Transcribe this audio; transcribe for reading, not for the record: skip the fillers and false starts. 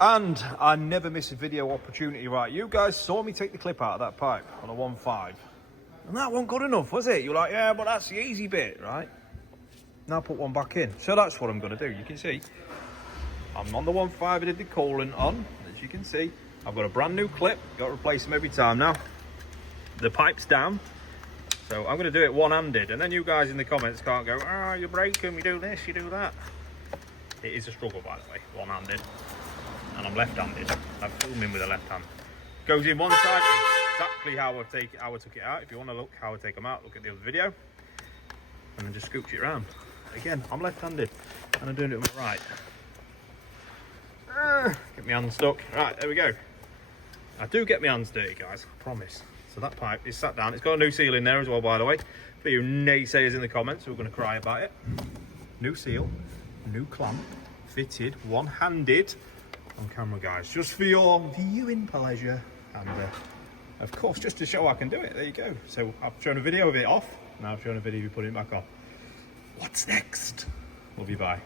And I never miss a video opportunity, right? You guys saw me take the clip out of that pipe on a 1.5. And that wasn't good enough, was it? You're like, yeah, but that's the easy bit, right? Now put one back in. So that's what I'm going to do. You can see I'm on the 1.5. I did the coolant on, as you can see. I've got a brand new clip. Got to replace them every time now. The pipe's down. So I'm going to do it one-handed. And then you guys in the comments can't go, oh, you break them, you do this, you do that. It is a struggle, by the way, one-handed. And I'm left-handed. I'm filming with the left hand. Goes in one side, exactly how I took it out. If you want to look how I take them out, look at the other video. And then just scooch it around. Again, I'm left-handed and I'm doing it with my right. Get my hand stuck. Right, there we go. I do get my hands dirty, guys, I promise. So that pipe is sat down. It's got a new seal in there as well, by the way. For you naysayers in the comments who are going to cry about it. New seal, new clamp, fitted, one-handed on camera, guys. Just for your viewing pleasure. And of course, just to show I can do it. There you go. So I've shown a video of it off. Now I've shown a video of you putting it back on. What's next? Love you, bye.